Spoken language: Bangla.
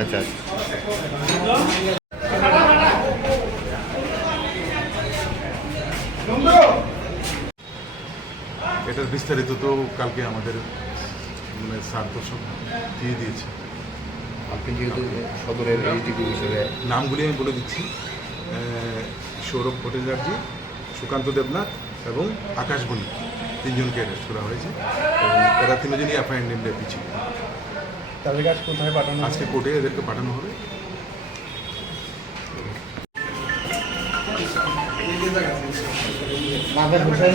আচ্ছা এটার বিস্তারিত তো কালকে আমাদের স্যার তো সব দিয়ে দিয়েছে। আপনি যেহেতু সদরের এইচডিপি হিসেবে নামগুলি আমি বলে দিচ্ছি, সৌরভ ভট্টাচার্য, সুকান্ত দেবনাথ এবং আকাশ বণিক, তিনজনকে অ্যারেস্ট করা হয়েছে এবং এরা তিনজনই এফআইআর নিলে পিছিয়ে। তাদের কাছে কোথায় পাঠানো? আজকে কোর্টে এদেরকে পাঠানো হবে। বাবার হোসেন